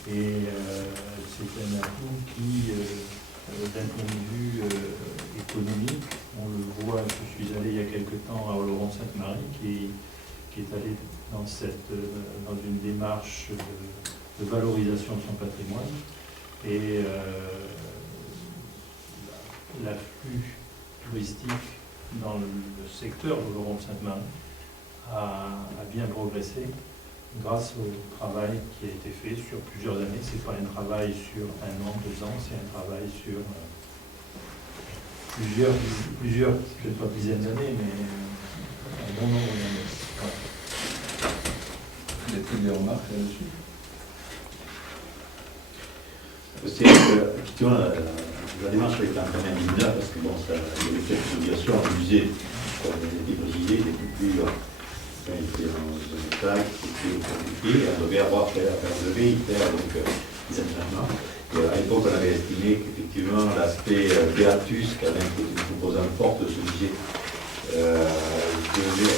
Et c'est un atout qui, d'un point de vue économique, on le voit, je suis allé il y a quelque temps à Oloron-Sainte-Marie, qui est allé dans une démarche de valorisation de son patrimoine. Et l'afflux touristique dans le secteur de Oloron-Sainte-Marie a bien progressé grâce au travail qui a été fait sur plusieurs années. Ce n'est pas un travail sur 1 an, 2 ans, c'est un travail sur plusieurs, peut-être pas dizaines d'années, mais un bon nombre d'années. Voilà. Y a-t-il des remarques là-dessus? C'est effectivement la démarche est un peu minable parce que bon, ça, il y avait quelques obligations au musée, comme il a été précisé, il était plus. Il était dans un état qui était compliqué, on devait avoir fait lever, faire donc des aménagements. Et à l'époque, on avait estimé qu'effectivement l'aspect Beatus, quand même, qui était une composante forte de ce musée, devait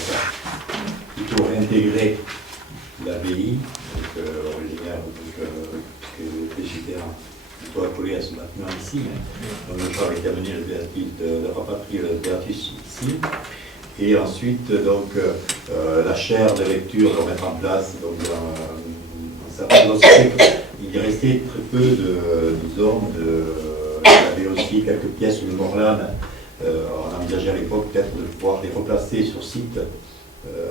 plutôt réintégrer l'abbaye, donc originaire, puisque les Gitères plutôt accolé à ce bâtiment ici. Donc le choix avait été amené de rapatrier le Beatus ici. Et ensuite, donc, la chaire de lecture de remettre en place. Donc, il y restait très peu disons, il y avait aussi quelques pièces de Morlan. On envisageait à l'époque peut-être de pouvoir les replacer sur site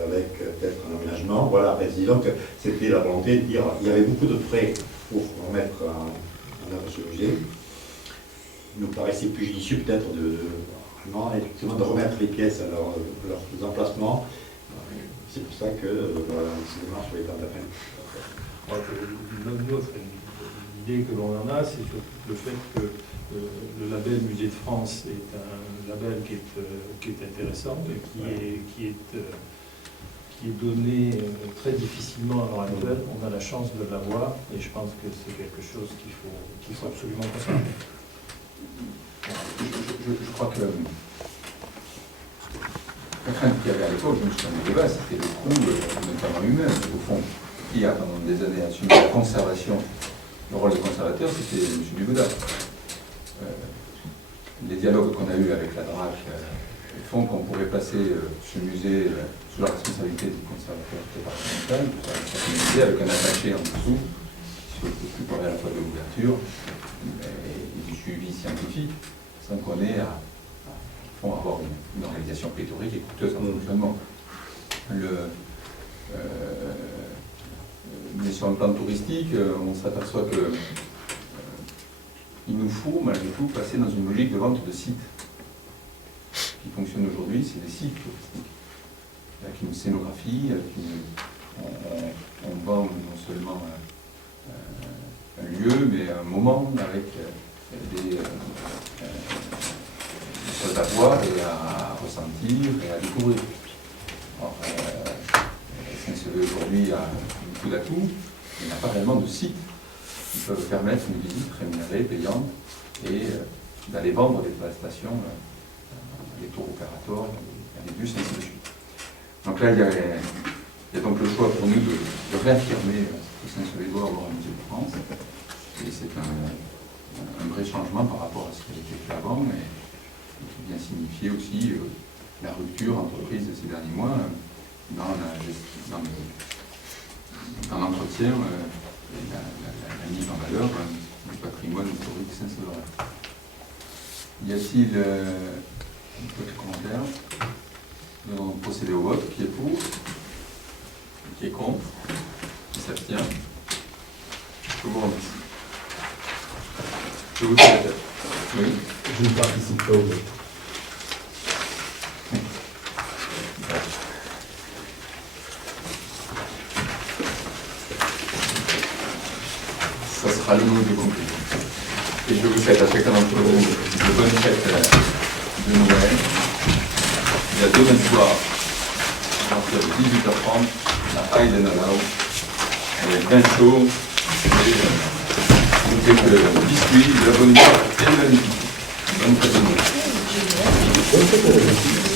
avec peut-être un aménagement. Voilà, disons que c'était la volonté de dire il y avait beaucoup de frais pour remettre en œuvre ce musée. Il nous paraissait plus judicieux peut-être effectivement de remettre les pièces à leurs emplacements. C'est pour ça que ces démarches sont pas d'appel. L'idée que l'on en a, c'est surtout le fait que le label Musée de France est un label qui est intéressant et qui est donné très difficilement à l'heure actuelle. On a la chance de l'avoir et je pense que c'est quelque chose qu'il faut absolument conserver. Je crois que la crainte qu'il y avait à l'époque, je me souviens du débat, c'était le coût, notamment humain. Au fond, qui a pendant des années assumé la conservation, le rôle de conservateur, c'était M. Dubedat. Les dialogues qu'on a eus avec la DRAC font qu'on pourrait placer ce musée sous la responsabilité du conservateur départemental, avec un attaché en dessous, qui s'occuperait à la fois de l'ouverture et du suivi scientifique, sans qu'on ait à avoir une organisation pléthorique et coûteuse en fonctionnement. mais sur un plan touristique, on s'aperçoit que il nous faut malgré tout passer dans une logique de vente de sites. Ce qui fonctionne aujourd'hui, c'est des sites touristiques, avec une scénographie, on vend non seulement un lieu, mais un moment avec des choses à voir et à ressentir et à découvrir. Alors, SNCF aujourd'hui a un coup d'à-coup, il n'y a pas réellement de sites qui peuvent permettre une visite rémunérée, payante, et d'aller vendre des prestations à des tours opérateurs, à des bus, et ainsi de suite. Donc là, il y a donc le choix pour nous de réaffirmer que SNCF doit avoir un musée de France, et c'est un vrai changement par rapport à ce qui a été fait avant, et qui vient signifier aussi la rupture entreprise de ces derniers mois dans l'entretien et la mise en valeur du patrimoine historique saint-séverin. Y a-t-il d'autres commentaires? Nous allons procéder au vote. Qui est pour? Qui est contre? Qui s'abstient? Je vous remercie. Je vous souhaite. Oui. Je ne participe pas au vote. Ça sera le mot de conclusion. Et je vous souhaite à chacun d'entre vous de bonnes fêtes de Noël. Il y a demain soir, à partir de 18h30, la Heidenallau. Elle est bien chaud. Et donc, le biscuit, de la bonne humeur et de la musique. Bonne fête de Noël.